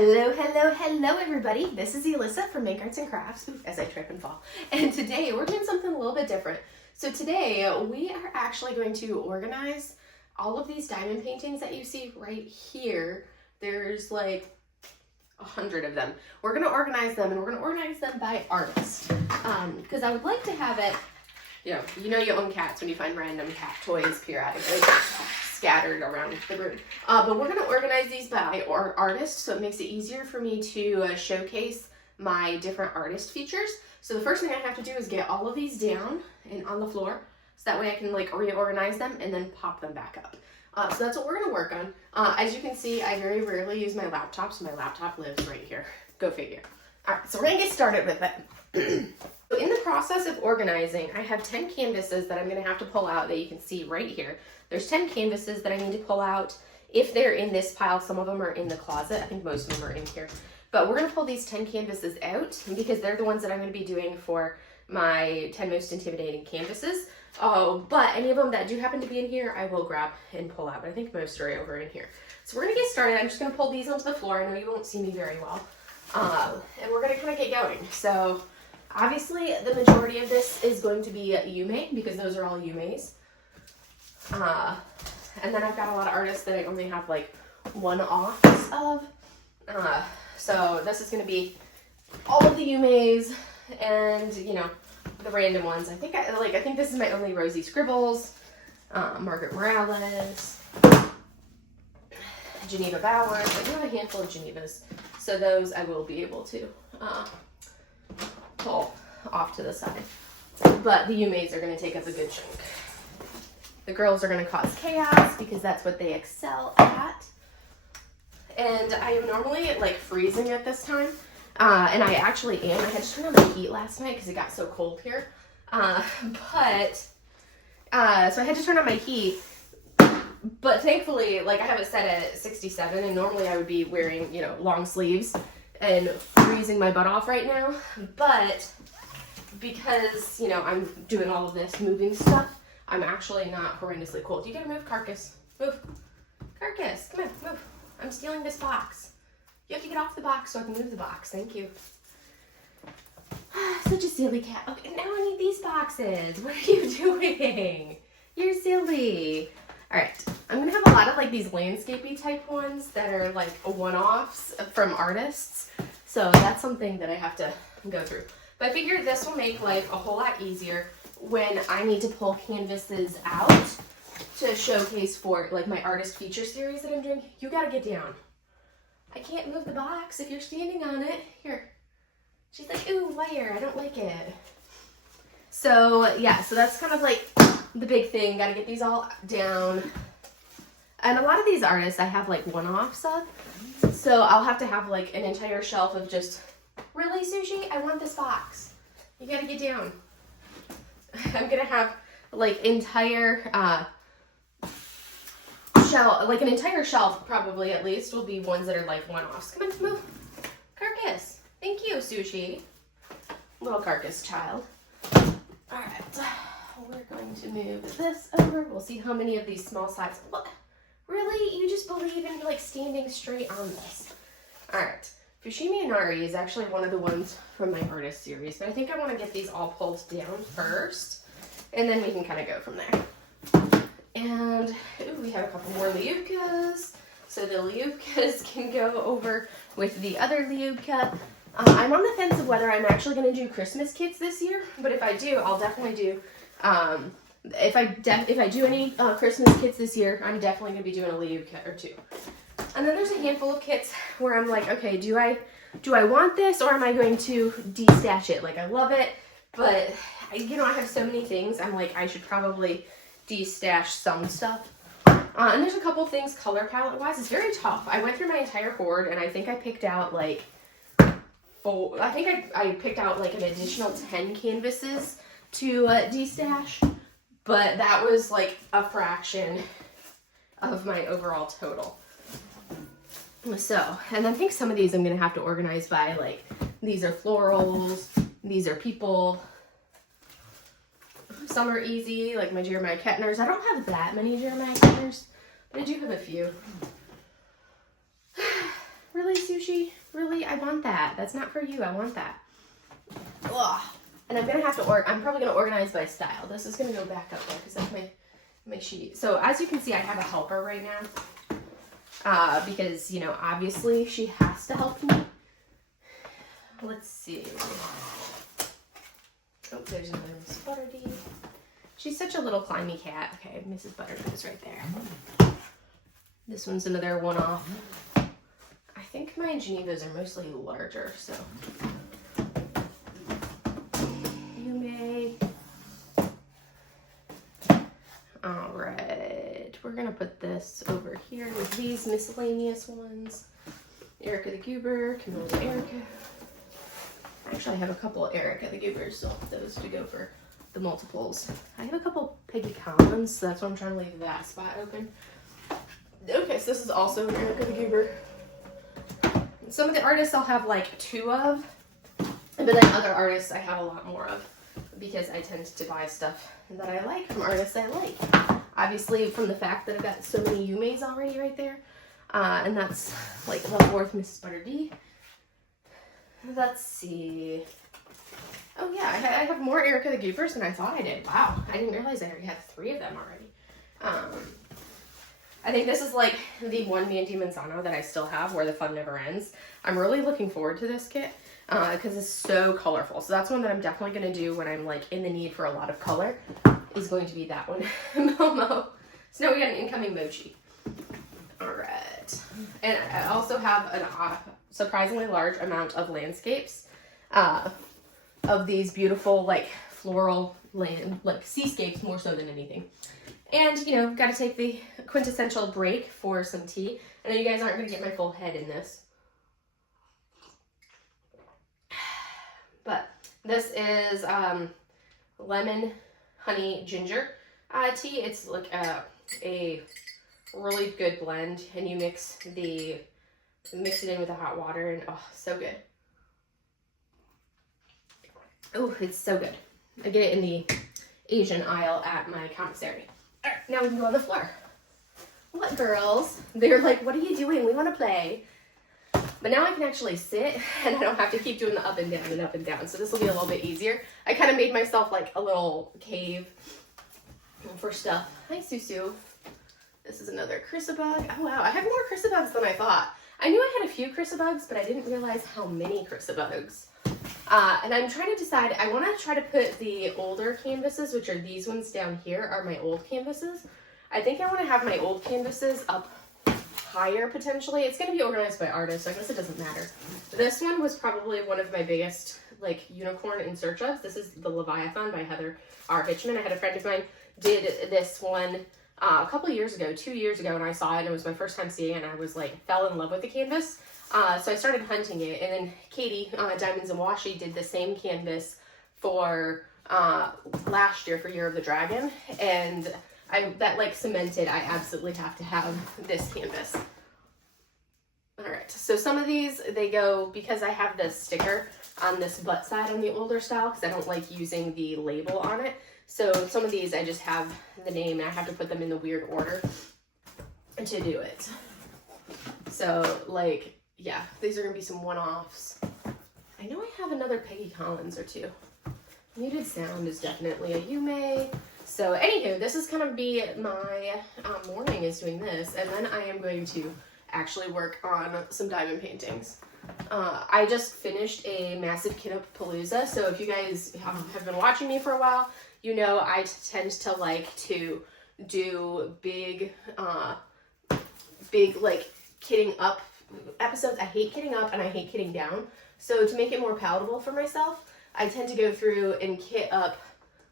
Hello, hello, hello everybody. This is Alyssa from Make Arts and Crafts, as I trip and fall. And today we're doing something a little bit different. So today we are actually going to organize all of these diamond paintings that you see right here. There's like 100 of them. We're going to organize them, and we're going to organize them by artist. Because I would like to have it, you know you own cats when you find random cat toys periodically scattered around the room. But we're going to organize these by artist, so it makes it easier for me to showcase my different artist features. So the first thing I have to do is get all of these down and on the floor, so that way I can like reorganize them and then pop them back up. So that's what we're going to work on. As you can see, I very rarely use my laptop, so my laptop lives right here. Go figure. All right, so we're going to get started with it. So in the process of organizing, I have 10 canvases that I'm going to have to pull out that you can see right here. There's 10 canvases that I need to pull out. If they're in this pile, some of them are in the closet. I think most of them are in here. But we're going to pull these 10 canvases out because they're the ones that I'm going to be doing for my 10 most intimidating canvases. Oh, but any of them that do happen to be in here, I will grab and pull out. But I think most are over in here. So we're going to get started. I'm just going to pull these onto the floor. I know you won't see me very well. And we're going to kind of get going. So obviously the majority of this is going to be Yume because those are all Yumes. And then I've got a lot of artists that I only have like one-offs of. So this is going to be all of the Yumes and, you know, the random ones. I think this is my only Rosie Scribbles, Margaret Morales, Geneva Bowers. I do have a handful of Genevas, so those I will be able to pull off to the side. But the Yumes are going to take up a good chunk. The girls are going to cause chaos because that's what they excel at. And I am normally like freezing at this time. And I actually am. I had to turn on the heat last night because it got so cold here. So I had to turn on my heat. But thankfully, like I have it set at 67, and normally I would be wearing, you know, long sleeves and freezing my butt off right now. But because, you know, I'm doing all of this moving stuff, I'm actually not horrendously cold. You gotta move, Carcass. Move. Carcass, come on, move. I'm stealing this box. You have to get off the box so I can move the box. Thank you. Such a silly cat. Okay, now I need these boxes. What are you doing? You're silly. All right, I'm gonna have a lot of like these landscapey type ones that are like one-offs from artists. So that's something that I have to go through. But I figured this will make life a whole lot easier when I need to pull canvases out to showcase for like my artist feature series that I'm doing. You gotta get down. I can't move the box if you're standing on it. Here. She's like, ooh, wire, I don't like it. So yeah, so that's kind of like the big thing. Gotta get these all down. And a lot of these artists I have like one-offs of. So I'll have to have like an entire shelf of just, really, Sushi? I want this box. You gotta get down. I'm gonna have like entire shelf, like an entire shelf probably at least will be ones that are like one-offs. Come on, move. Carcass. Thank you, Sushi. Little Carcass child. All right, we're going to move this over. We'll see how many of these small size. What? Really? You just believe in like standing straight on this? All right. Fushimi Inari is actually one of the ones from my artist series, but I think I want to get these all pulled down first, and then we can kind of go from there. And ooh, we have a couple more Liubkas, so the Liubkas can go over with the other Liubka. I'm on the fence of whether I'm actually going to do Christmas kits this year, but if I do, I'll definitely do. If I do any Christmas kits this year, I'm definitely going to be doing a Liubka or two. And then there's a handful of kits where I'm like, okay, do I want this, or am I going to de-stash it? Like, I love it, but you know, I have so many things. I'm like, I should probably de-stash some stuff. And there's a couple things color palette wise. It's very tough. I went through my entire hoard, and I think I picked out like I picked out like an additional 10 canvases to de-stash, but that was like a fraction of my overall total. So, and I think some of these I'm going to have to organize by like, these are florals, these are people, some are easy, like my Jeremiah Kettners. I don't have that many Jeremiah Kettners, but I do have a few. Really, Sushi? Really? I want that. That's not for you. I want that. Ugh. And I'm gonna have to I'm probably gonna organize by style. This is gonna go back up there because that's my sheet. So as you can see, I have a helper right now. Because, you know, obviously she has to help me. Let's see. Oh, there's another Miss Butterdee. She's such a little climby cat. Okay, Mrs. Butterdee is right there. This one's another one-off. I think my Genevas are mostly larger, so. You may. All right, we're gonna put this over here with these miscellaneous ones. Erica the Goober, Camilla the Erica. Actually, I have a couple of Erica the Goobers, so those to go for the multiples. I have a couple Peggy Collins, so that's why I'm trying to leave that spot open. Okay, so this is also an Erica the Goober. Some of the artists I'll have like 2 of, but then other artists I have a lot more of because I tend to buy stuff that I like from artists I like. Obviously, from the fact that I've got so many Yumeis already right there, and that's like the 4th Mrs. Butterdee. Let's see. Oh yeah, I have more Erica the Goobers than I thought I did. Wow, I didn't realize I already had 3 of them already. I think this is like the one Mandy Manzano that I still have where the fun never ends. I'm really looking forward to this kit because it's so colorful. So that's one that I'm definitely going to do when I'm like in the need for a lot of color is going to be that one. Momo. So now we got an incoming Mochi. All right. And I also have a surprisingly large amount of landscapes of these beautiful like floral land, like seascapes more so than anything. And, you know, got to take the quintessential break for some tea. I know you guys aren't going to get my full head in this. But this is lemon, honey, ginger tea. It's like a really good blend. And you mix it in with the hot water. And, oh, so good. Oh, it's so good. I get it in the Asian aisle at my commissary. All right, now we can go on the floor. What, girls? They're like, what are you doing? We want to play. But now I can actually sit and I don't have to keep doing the up and down and up and down. So this will be a little bit easier. I kind of made myself like a little cave for stuff. Hi, Susu. This is another Chrysabug. Oh, wow. I have more Chrysabugs than I thought. I knew I had a few Chrysabugs, but I didn't realize how many Chrysabugs. And I'm trying to decide, I want to try to put the older canvases, which are these ones down here, are my old canvases. I think I want to have my old canvases up higher potentially. It's going to be organized by artist, so I guess it doesn't matter. This one was probably one of my biggest like unicorn in search of. This is the Leviathan by Heather R. Hitchman. I had a friend of mine did this one a couple years ago, 2 years ago, and I saw it, and it was my first time seeing it, and I was like, fell in love with the canvas. So I started hunting it, and then Katie, Diamonds and Washi, did the same canvas for last year for Year of the Dragon, and that like cemented, I absolutely have to have this canvas. All right, so some of these, they go, because I have this sticker on this butt side on the older style, because I don't like using the label on it. So some of these, I just have the name, and I have to put them in the weird order to do it. So like, yeah, these are going to be some one-offs. I know I have another Peggy Collins or 2. Muted Sound is definitely a Yume. So anywho, this is going to be my morning is doing this. And then I am going to actually work on some diamond paintings. I just finished a massive kit palooza. So if you guys have been watching me for a while, you know I tend to like to do big like kitting up episodes. I hate kitting up and I hate kitting down. So to make it more palatable for myself, I tend to go through and kit up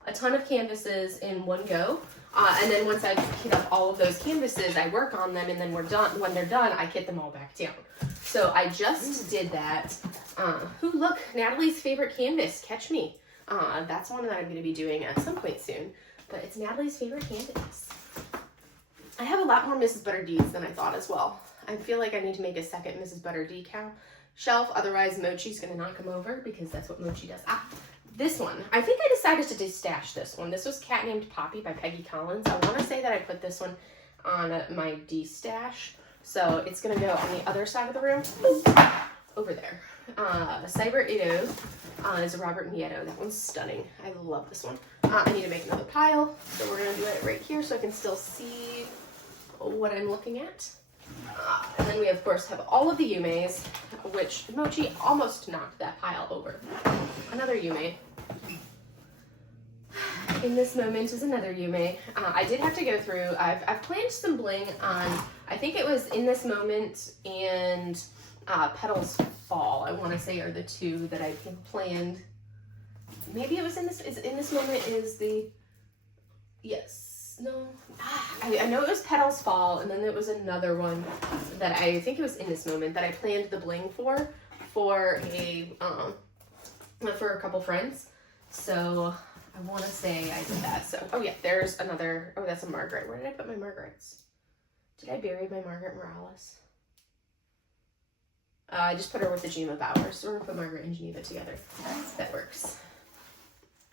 a ton of canvases in one go. And then once I kit up all of those canvases, I work on them, and then when they're done, I kit them all back down. So I just did that. Look, Natalie's favorite canvas, Catch Me. That's one that I'm going to be doing at some point soon. But it's Natalie's favorite canvas. I have a lot more Mrs. Butterdees than I thought as well. I feel like I need to make a second Mrs. Butterdee shelf, otherwise Mochi's gonna knock him over because that's what Mochi does. This one, I think I decided to destash this one. This was Cat Named Poppy by Peggy Collins. I wanna say that I put this one on my destash. So it's gonna go on the other side of the room, over there. Cyber 80 is a Robert Nieto. That one's stunning. I love this one. I need to make another pile, so we're gonna do it right here so I can still see what I'm looking at. And then we of course have all of the Yumeis, which Mochi almost knocked that pile over. Another Yume. In this moment is another Yume. I did have to go through, I've planned some bling on, I think it was In This Moment and Petals Fall, I want to say are the two that I planned. Maybe it was In This Moment is the, yes, no, I know it was Petals Fall, and then there was another one that I think it was In This Moment that I planned the bling for a couple friends. So I want to say I did that. So, oh yeah, there's another, oh, that's a Margaret. Where did I put my Margarets? Did I bury my Margaret Morales? I just put her with the Gema Bowers. So we're gonna put Margaret and Geneva together. That works.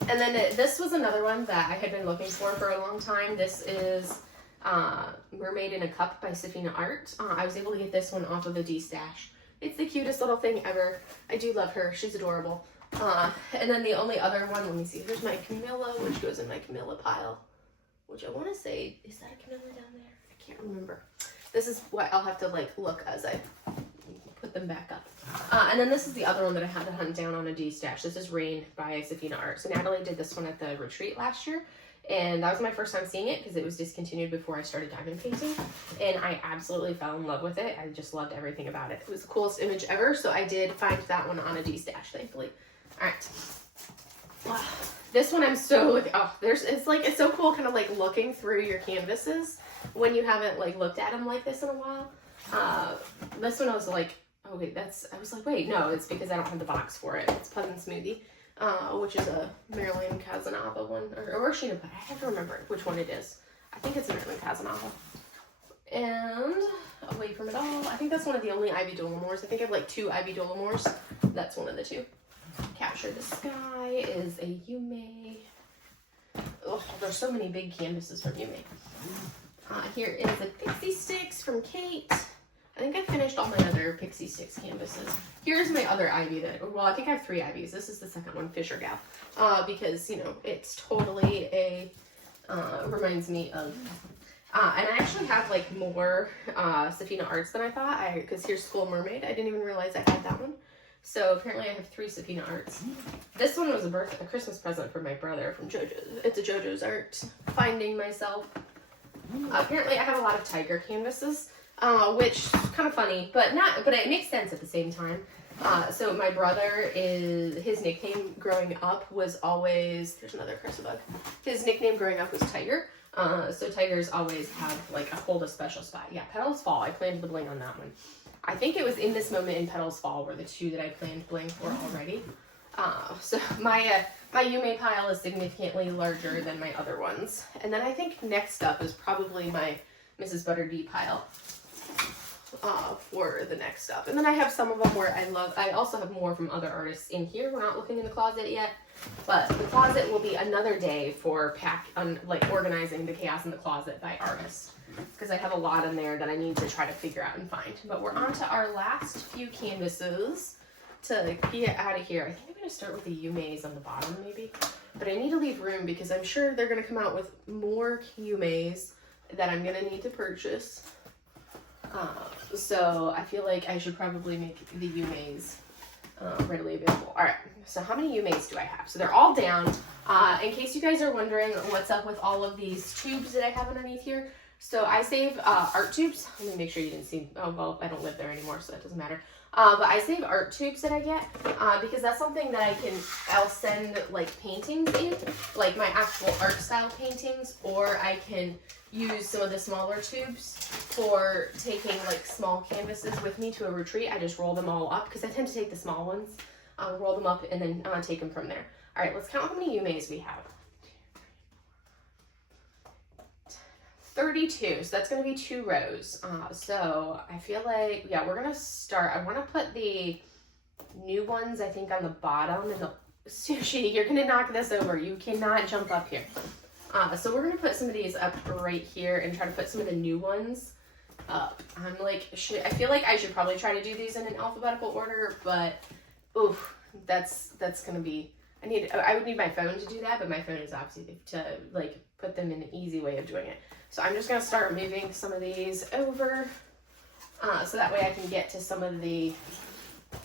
And then this was another one that I had been looking for a long time. This is Mermaid in a Cup by Safina Art. I was able to get this one off of a D-stash. It's the cutest little thing ever. I do love her. She's adorable. And then the only other one, let me see, here's my Camilla, which goes in my Camilla pile, which I want to say, is that a Camilla down there? I can't remember. This is what I'll have to like look as I put them back up. And then this is the other one that I had to hunt down on a D-stash. This is Rain by Safina Art. So Natalie did this one at the retreat last year, and that was my first time seeing it because it was discontinued before I started diamond painting, and I absolutely fell in love with it. I just loved everything about it. It was the coolest image ever, so I did find that one on a D-stash, thankfully. All right. Wow. This one I'm so, it's so cool kind of like looking through your canvases when you haven't like looked at them like this in a while. This one I was like, oh wait, wait, no, it's because I don't have the box for it. It's Pleasant Smoothie, which is a Marilyn Casanova one, or Sheena, but I have to remember which one it is. I think it's a Marilyn Casanova. And away from it all, I think that's one of the only Ivy Dolomores. I think I have like 2 Ivy Dolomores. That's one of the 2. Capture the Sky is a Yume. Oh, there's so many big canvases from Yume. Here is a Pixie Sticks from Kate. I think I finished all my other Pixie Sticks canvases. Here's my other Ivy well, I think I have 3 Ivies. This is the second one, Fisher Gal. Because, you know, it's totally reminds me of, and I actually have like more Safina Arts than I thought. Because here's School Mermaid. I didn't even realize I had that one. So apparently I have 3 Safina Arts. This one was a Christmas present for my brother from JoJo's. It's a JoJo's Art. Finding Myself. Apparently I have a lot of tiger canvases, which is kind of funny, but it makes sense at the same time. So my brother his nickname growing up was always, there's another Crescibug. His nickname growing up was Tiger. So tigers always have like hold a special spot. Yeah, Petals Fall. I planned the bling on that one. I think it was In This Moment and Petals Fall were the 2 that I planned bling for already. So my Yume pile is significantly larger than my other ones. And then I think next up is probably my Mrs. Butter D pile for the next up. And then I have some of them where I also have more from other artists in here. We're not looking in the closet yet, but the closet will be another day for organizing the chaos in the closet by artist. Because I have a lot in there that I need to try to figure out and find. But we're on to our last few canvases to get out of here. I think I'm going to start with the Yumeis on the bottom maybe. But I need to leave room because I'm sure they're going to come out with more Yumeis that I'm going to need to purchase. So I feel like I should probably make the Yumeis readily available. Alright, so how many Yumeis do I have? So they're all down. In case you guys are wondering what's up with all of these tubes that I have underneath here. So I save art tubes. Let me make sure you didn't see. Oh, well, I don't live there anymore, so that doesn't matter. But I save art tubes that I get because that's something that I'll send like paintings in, like my actual art style paintings, or I can use some of the smaller tubes for taking like small canvases with me to a retreat. I just roll them all up because I tend to take the small ones. I'll roll them up and then take them from there. All right, let's count how many Yumeis we have. 32, so that's going to be 2 rows. So I feel like, yeah, we're going to start. I want to put the new ones, I think, on the bottom. And the Sushi, you're going to knock this over. You cannot jump up here. So we're going to put some of these up right here and try to put some of the new ones up. I'm like, I feel like I should probably try to do these in an alphabetical order, but oof, that's gonna be, I would need my phone to do that, but my phone is obviously to like put them in an easy way of doing it. So I'm just gonna start moving some of these over, so that way I can get to some of the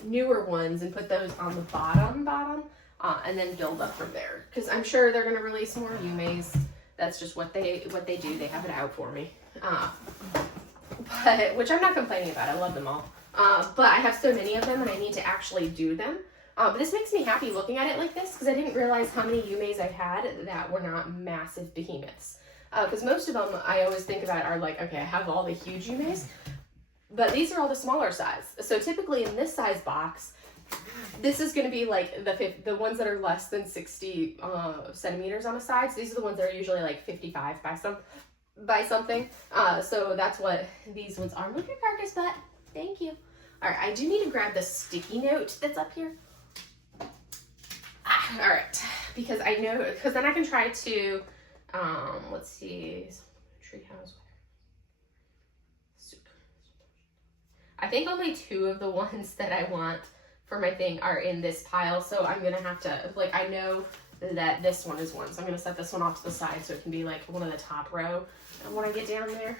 newer ones and put those on the bottom, and then build up from there. Because I'm sure they're gonna release more Yumeis. That's just what they do. They have it out for me. But which I'm not complaining about. I love them all. But I have so many of them and I need to actually do them. But this makes me happy looking at it like this because I didn't realize how many Yumeis I had that were not massive behemoths. Because most of them I always think about are like, okay, I have all the huge Yumeis, but these are all the smaller size. So typically in this size box, this is going to be like the ones that are less than 60 centimeters on the sides. These are the ones that are usually like 55 by something. So that's what these ones are. Look at carcass butt. Thank you. All right, I do need to grab the sticky note that's up here. All right, because I know, because then I can try to, let's see, treehouse. I think only 2 of the ones that I want for my thing are in this pile, so I'm gonna have to, like, I know that this one is one, so I'm gonna set this one off to the side so it can be like one of the top row when I get down there.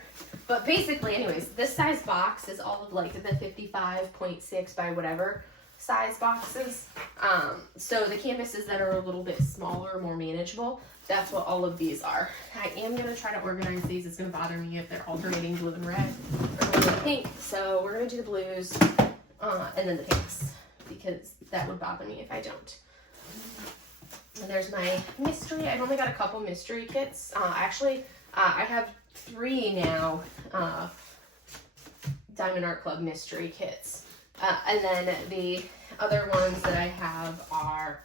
But basically, anyways, this size box is all of like the 55.6 by whatever size boxes. So the canvases that are a little bit smaller, more manageable, that's what all of these are. I am gonna try to organize these. It's gonna bother me if they're alternating blue and red or blue and pink. So we're gonna do the blues and then the pinks because that would bother me if I don't. And there's my mystery. I've only got a couple mystery kits. Actually, I have 3 now Diamond Art Club mystery kits. And then the other ones that I have are,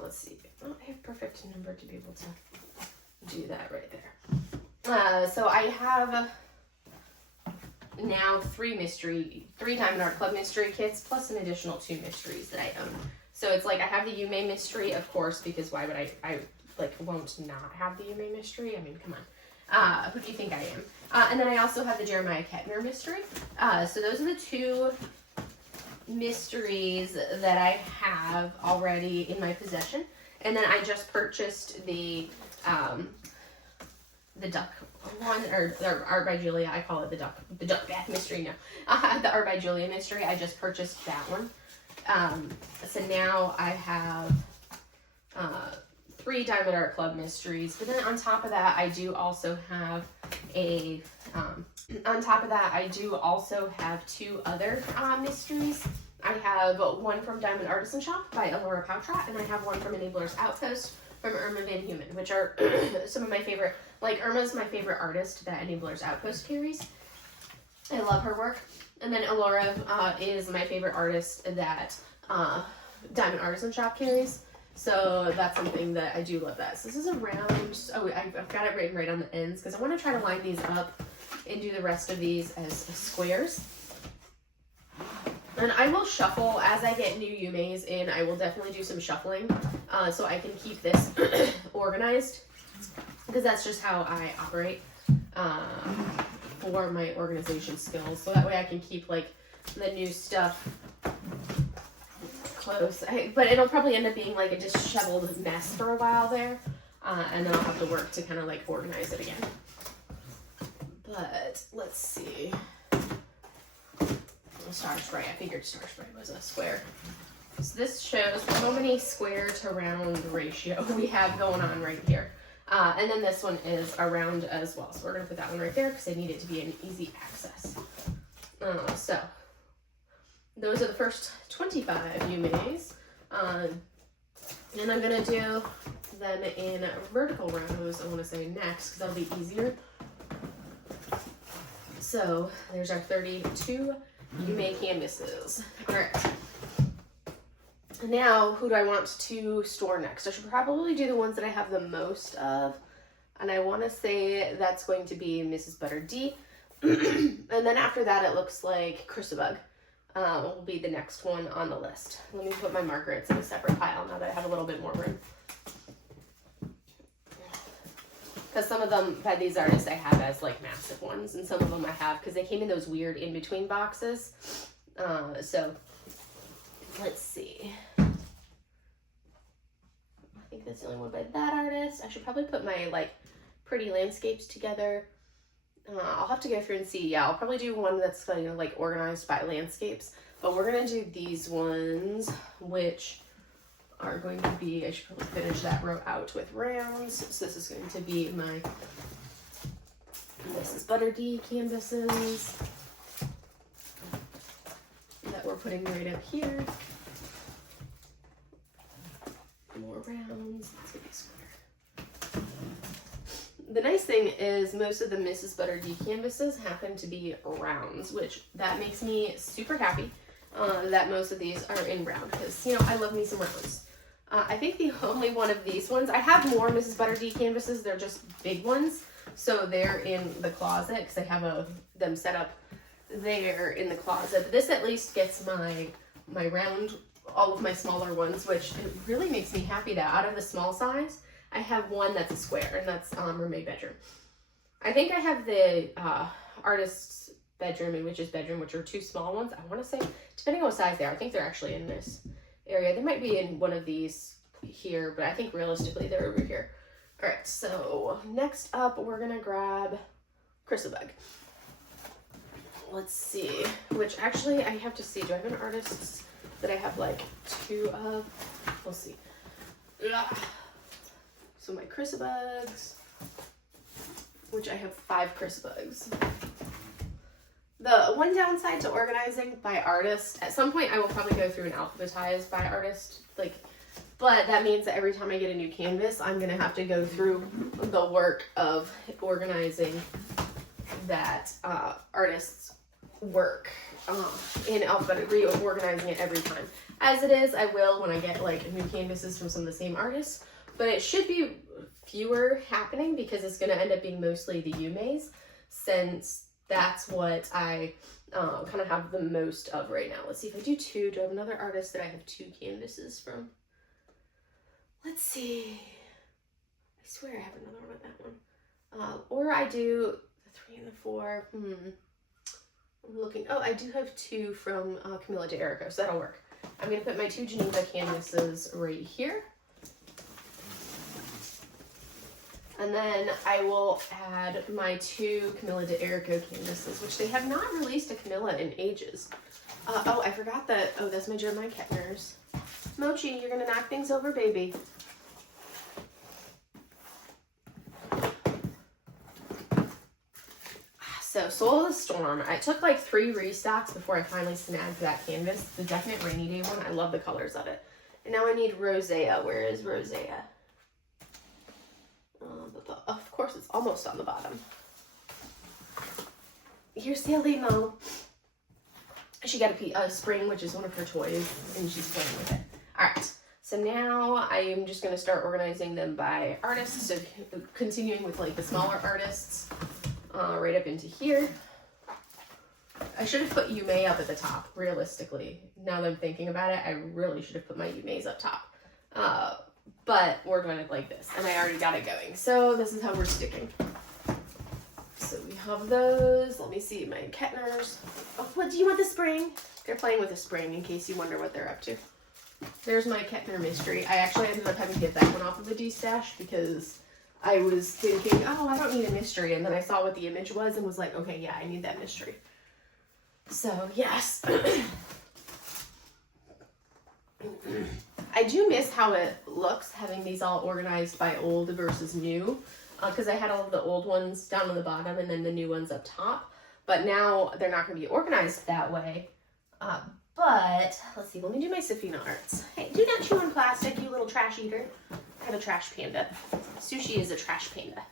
let's see. Oh, I have perfect number to be able to do that right there. So I have now 3 Diamond Art Club mystery kits plus an additional 2 mysteries that I own. So it's like I have the Yume mystery, of course, because why would I like won't not have the Yume mystery? I mean, come on. Who do you think I am? And then I also have the Jeremiah Kettner mystery. So those are the 2 mysteries that I have already in my possession. And then I just purchased the duck one, or Art by Julia. I call it the duck bath mystery now. The Art by Julia mystery. I just purchased that one. So now I have 3 Diamond Art Club mysteries, but then on top of that, I do also have a, on top of that, I do also have 2 other mysteries. I have one from Diamond Artisan Shop by Elora Poutrat, and I have one from Enabler's Outpost from Irma Van Human, which are some of my favorite, like Irma's my favorite artist that Enabler's Outpost carries. I love her work. And then Elora is my favorite artist that Diamond Artisan Shop carries. So that's something that I do love that. So this is a round, oh, I've got it written right on the ends because I want to try to line these up and do the rest of these as squares. And I will shuffle as I get new Yumeis in. I will definitely do some shuffling so I can keep this organized because that's just how I operate for my organization skills. So that way I can keep like the new stuff close. But it'll probably end up being like a disheveled mess for a while there. And then I'll have to work to kind of like organize it again. But let's see. Star Spray. I figured Star Spray was a square. So this shows how many square to round ratio we have going on right here. And then this one is a round as well. So we're going to put that one right there because I need it to be an easy access. So those are the first 25 Yumeis. And I'm going to do them in vertical rows, I want to say next, because that'll be easier. So there's our 32 Yume canvases. All right. Now, who do I want to store next? I should probably do the ones that I have the most of. And I want to say that's going to be Mrs. Butter D. And then after that, it looks like Chrysabug will be the next one on the list. Let me put my margarets in a separate pile now that I have a little bit more room. Because some of them by these artists I have as like massive ones, and some of them I have because they came in those weird in-between boxes. So let's see. I think that's the only one by that artist. I should probably put my like pretty landscapes together. I'll have to go through and see. Yeah, I'll probably do one that's like organized by landscapes. But we're gonna do these ones, which are going to be, I should probably finish that row out with rounds. So this is going to be my Mrs. Butter D canvases that we're putting right up here. More rounds. Let's get these square. The nice thing is most of the Mrs. Butter D canvases happen to be rounds, which that makes me super happy that most of these are in round because, you know, I love me some rounds. I think the only one of these ones, I have more Mrs. Butter D canvases, they're just big ones, so they're in the closet because I have them set up there in the closet. But this at least gets my round, all of my smaller ones, which it really makes me happy that out of the small size, I have one that's a square, and that's Mermaid Bedroom. I think I have the Artist's Bedroom and Witch's Bedroom, which are two small ones. I want to say, depending on what size they are, I think they're actually in this area. They might be in one of these here, but I think realistically they're over here. All right, so next up, we're gonna grab Chrysobug. Let's see, which actually I have to see. Do I have an artist that I have like two of? We'll see. So my Chrysobugs, which I have 5 Chrysobugs. The one downside to organizing by artist, at some point I will probably go through and alphabetize by artist, like, but that means that every time I get a new canvas, I'm gonna have to go through the work of organizing that artist's work in alphabet, reorganizing it every time. As it is, I will when I get like new canvases from some of the same artists, but it should be fewer happening because it's gonna end up being mostly the Yumeis, since that's what I kind of have the most of right now. Let's see if I do 2. Do I have another artist that I have 2 canvases from? Let's see. I swear I have another one with that one. Or I do the 3 and the 4. I'm looking. Oh, I do have 2 from Camilla de Erico, so that'll work. I'm going to put my 2 Geneva canvases right here. And then I will add my 2 Camilla de Erico canvases, which they have not released a Camilla in ages. Oh, I forgot that. Oh, that's my Jeremiah Kettners. Mochi, you're going to knock things over, baby. So, Soul of the Storm. I took like 3 restocks before I finally snagged that canvas. The Definite Rainy Day one. I love the colors of it. And now I need Rosea. Where is Rosea? Of course, it's almost on the bottom. Here's the Limo. She got a spring, which is one of her toys, and she's playing with it. All right, so now I am just going to start organizing them by artists, so continuing with like the smaller artists right up into here. I should have put Yume up at the top, realistically. Now that I'm thinking about it, I really should have put my Yumeis up top. But we're doing it like this, and I already got it going. So this is how we're sticking. So we have those. Let me see my Kettners. Oh, what, do you want the spring? They're playing with a spring in case you wonder what they're up to. There's my Kettner Mystery. I actually ended up having to get that one off of the D-stash because I was thinking, oh, I don't need a mystery. And then I saw what the image was and was like, okay, yeah, I need that mystery. So, yes. I do miss how it looks, having these all organized by old versus new, because I had all of the old ones down on the bottom and then the new ones up top, but now they're not going to be organized that way. But, let's see, let me do my Safina arts. Hey, do not chew on plastic, you little trash eater. I have a trash panda. Sushi is a trash panda.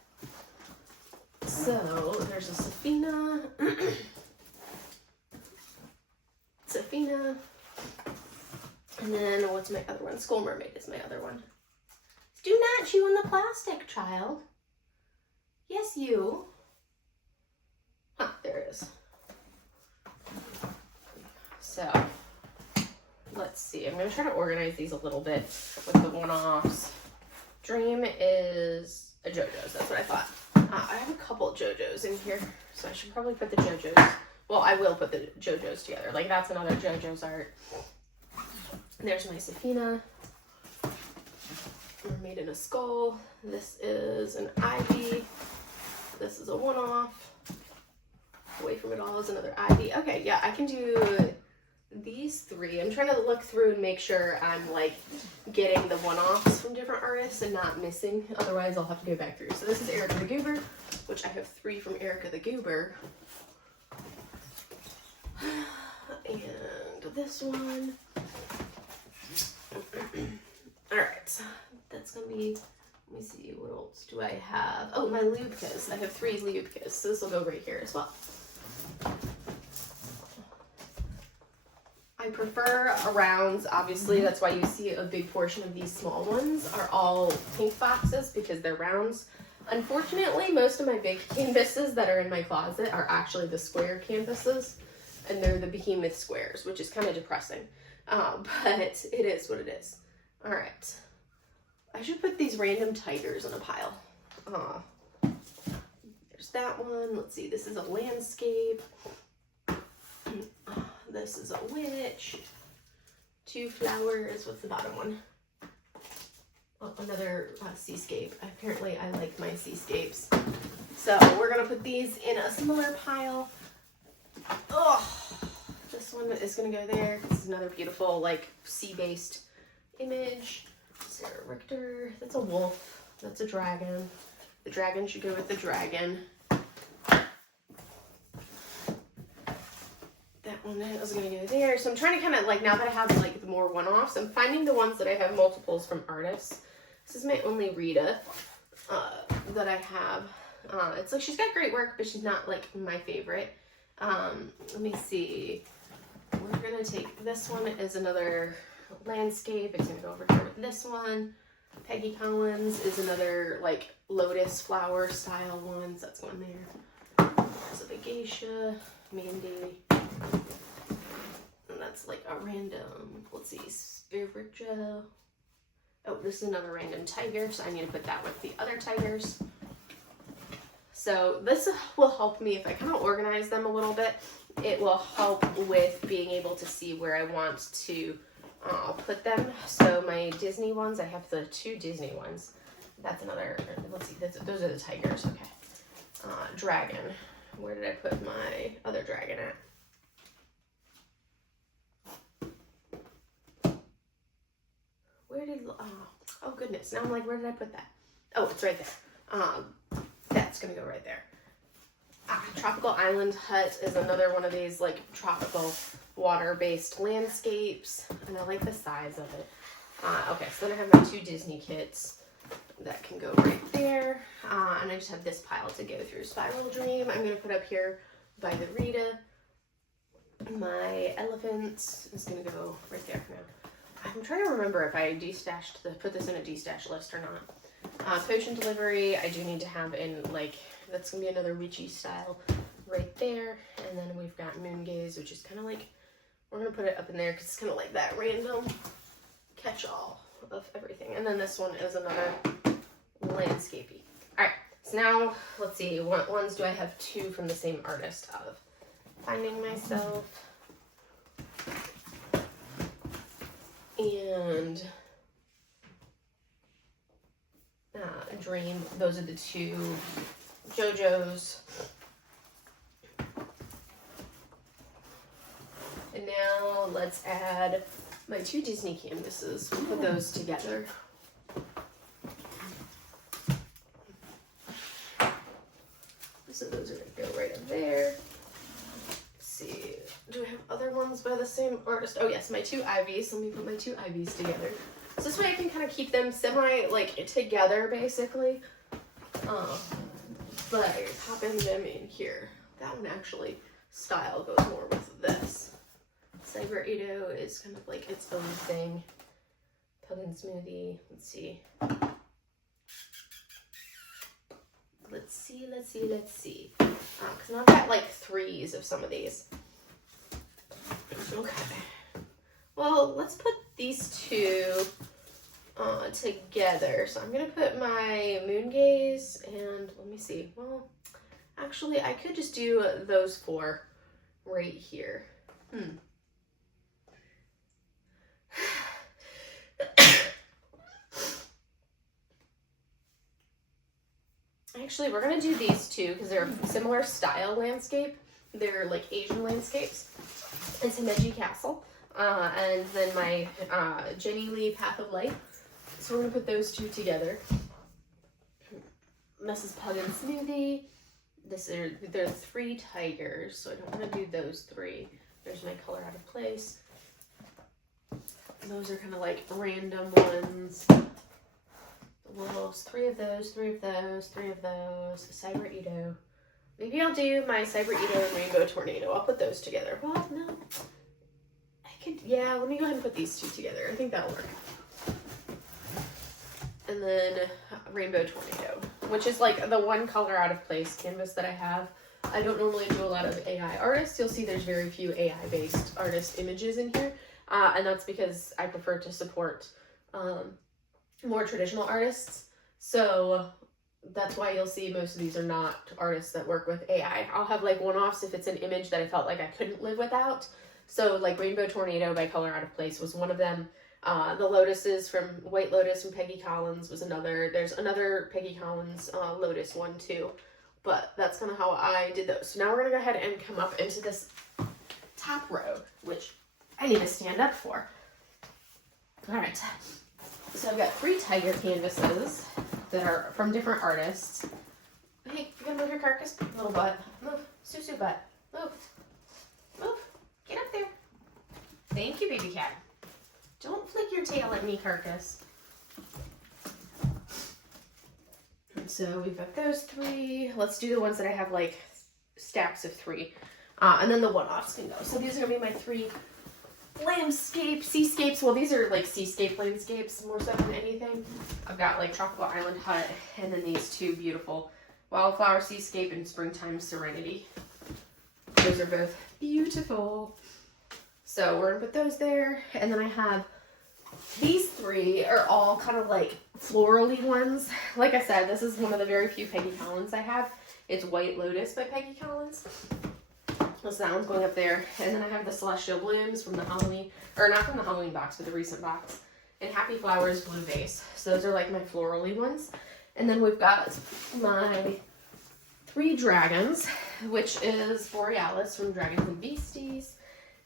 So, there's a Safina. Safina. And then, what's my other one? Skull Mermaid is my other one. Do not chew on the plastic, child. Yes, you. Huh, there it is. So, let's see. I'm going to try to organize these a little bit with the one-offs. Dream is a JoJo's. That's what I thought. I have a couple of JoJo's in here, so I should probably put the JoJo's. Well, I will put the JoJo's together. Like, that's another JoJo's art. There's my Safina. Mermaid in a skull. This is an Ivy. This is a one-off. Away from it all is another Ivy. Okay, yeah, I can do these three. I'm trying to look through and make sure I'm like getting the one-offs from different artists and not missing. Otherwise, I'll have to go back through. So this is Erica the Goober, which I have 3 from Erica the Goober. And this one. All right, that's gonna be, let me see, what else do I have? Oh, my Lubkas. I have 3 Lubkas, so this will go right here as well. I prefer rounds, obviously. That's why you see a big portion of these small ones are all pink boxes, because they're rounds. Unfortunately, most of my big canvases that are in my closet are actually the square canvases, and they're the behemoth squares, which is kind of depressing. But it is what it is. All right. I should put these random tigers in a pile. There's that one. Let's see. This is a landscape. This is a witch. 2 flowers. What's the bottom one? Oh, another seascape. Apparently, I like my seascapes. So we're going to put these in a similar pile. Oh, this one is going to go there. This is another beautiful, like, sea-based image. Sarah Richter. That's a wolf. That's a dragon. The dragon should go with the dragon. That one is going to go there. So I'm trying to kind of, like, now that I have, like, the more one-offs, I'm finding the ones that I have multiples from artists. This is my only Rita that I have. It's like, she's got great work, but she's not, like, my favorite. Let me see. We're going to take, this one is another landscape. It's going to go over here with this one. Peggy Collins is another, like, lotus flower style one. So that's going there. There's a Geisha, Mandy. And that's like a random, let's see, Spiritual. Oh, this is another random tiger, so I need to put that with the other tigers. So this will help me if I kind of organize them a little bit. It will help with being able to see where I want to put them. So my Disney ones, I have the 2 Disney ones. That's another, let's see, those are the tigers, okay. Dragon. Where did I put my other dragon at? Where did, oh goodness, now I'm like, where did I put that? Oh, it's right there. That's gonna go right there. Tropical Island Hut is another one of these, like, tropical water-based landscapes, and I like the size of it. Okay, so then I have my 2 Disney kits that can go right there, and I just have this pile to go through. Spiral Dream, I'm gonna put up here by the Rita. My elephant is gonna go right there for now. I'm trying to remember if I put this in a destash list or not. Potion Delivery, I do need to have in, like, that's going to be another witchy style right there. And then we've got Moon Gaze, which is kind of like, we're going to put it up in there because it's kind of like that random catch-all of everything. And then this one is another landscapey. All right, so now, let's see, what ones do I have 2 from the same artist of? Finding Myself. And Dream. Those are the 2 JoJo's. And now let's add my 2 Disney canvases. We'll put those together. So those are going to go right up there. Let's see. Do I have other ones by the same artist? Oh yes, my 2 Ivies. Let me put my 2 Ivies together. So this way I can kind of keep them semi, like, together, basically. But popping them in here. That one actually, style goes more with this. Cyber Edo is kind of like its own thing. Pumpkin Smoothie. Let's see. Let's see. Because I've got, like, 3s of some of these. Okay. Well, let's put these 2 together. So I'm gonna put my moon gaze and let me see. Well, actually, I could just do those 4 right here. Actually, we're gonna do these 2 because they're a similar style landscape. They're like Asian landscapes. It's Himeji Castle. And then my Jenny Lee Path of Light. So we're gonna put those 2 together. This is Pug and Smoothie. There are 3 tigers, so I don't want to do those 3. There's my color out of place. Those are kind of like random ones. Well, 3 of those, 3 of those, 3 of those. Cyber Edo. Maybe I'll do my Cyber Edo and Rainbow Tornado. I'll put those together. Well, no. Yeah, let me go ahead and put these 2 together. I think that'll work. And then Rainbow Tornado, which is like the 1 color out of place canvas that I have. I don't normally do a lot of AI artists. You'll see there's very few AI-based artist images in here. And that's because I prefer to support more traditional artists. So that's why you'll see most of these are not artists that work with AI. I'll have like one-offs if it's an image that I felt like I couldn't live without. So like Rainbow Tornado by Color Out of Place was one of them. The Lotuses from White Lotus from Peggy Collins was another. There's another Peggy Collins Lotus one too. But that's kind of how I did those. So now we're going to go ahead and come up into this top row, which I need to stand up for. All right. So I've got 3 tiger canvases that are from different artists. Hey, you gonna move your carcass? Little butt. Move. Susu butt. Move. Move. Get up there. Thank you, baby cat. Don't flick your tail at me, carcass. And so we've got those 3. Let's do the ones that I have like stacks of 3. And then the one-offs can go. So these are gonna be my 3 seascapes. Well, these are like seascape landscapes more so than anything. I've got like Tropical Island Hut and then these 2 beautiful Wildflower Seascape and Springtime Serenity. Those are both beautiful. So we're gonna put those there. And then I have these 3 are all kind of like florally ones. Like I said, this is one of the very few Peggy Collins I have. It's White Lotus by Peggy Collins. So that one's going up there. And then I have the Celestial Blooms from the Halloween, or not from the Halloween box, but the recent box. And Happy Flowers Blue Vase. So those are like my florally ones. And then we've got my 3 dragons, which is Borealis from Dragons and Beasties.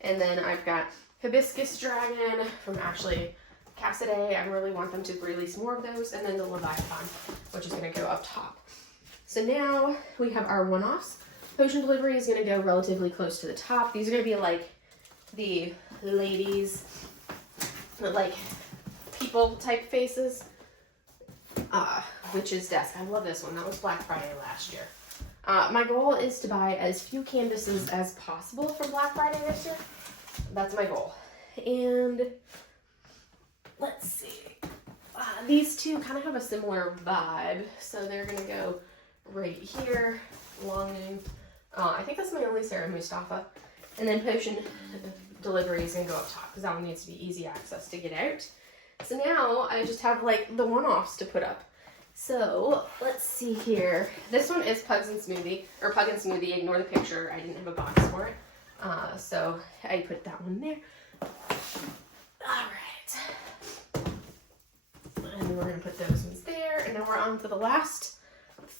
And then I've got Hibiscus Dragon from actually Cassidy. I really want them to release more of those. And then the Leviathan, which is going to go up top. So now we have our one-offs. Potion Delivery is going to go relatively close to the top. These are going to be like the ladies, like people type faces. Witch's Desk. I love this one. That was Black Friday last year. My goal is to buy as few canvases as possible for Black Friday this year. That's my goal. And let's see. These 2 kind of have a similar vibe. So they're going to go right here. Longing. I think that's my only Sarah Mustafa. And then Potion Delivery is going to go up top because that one needs to be easy access to get out. So now I just have like the one-offs to put up. So let's see here. This one is Pug and Smoothie. Ignore the picture. I didn't have a box for it. So I put that one there. All right. And we're going to put those ones there. And now we're on to the last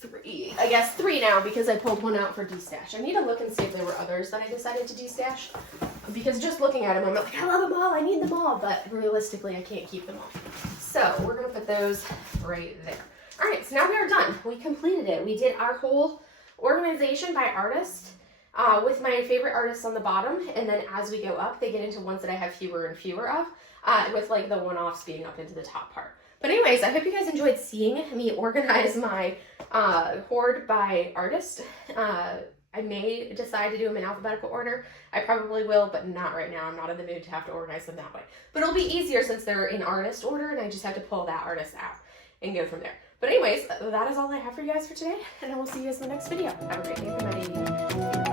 3. I guess 3 now because I pulled one out for destash. I need to look and see if there were others that I decided to destash. Because just looking at them, I'm like, I love them all. I need them all. But realistically, I can't keep them all. So we're going to put those right there. All right, so now we are done. We completed it. We did our whole organization by artist with my favorite artists on the bottom. And then as we go up, they get into ones that I have fewer and fewer of with like the one-offs being up into the top part. But anyways, I hope you guys enjoyed seeing me organize my hoard by artist. I may decide to do them in alphabetical order. I probably will, but not right now. I'm not in the mood to have to organize them that way. But it'll be easier since they're in artist order and I just have to pull that artist out and go from there. But anyways, that is all I have for you guys for today, and I will see you guys in the next video. Have a great day, everybody.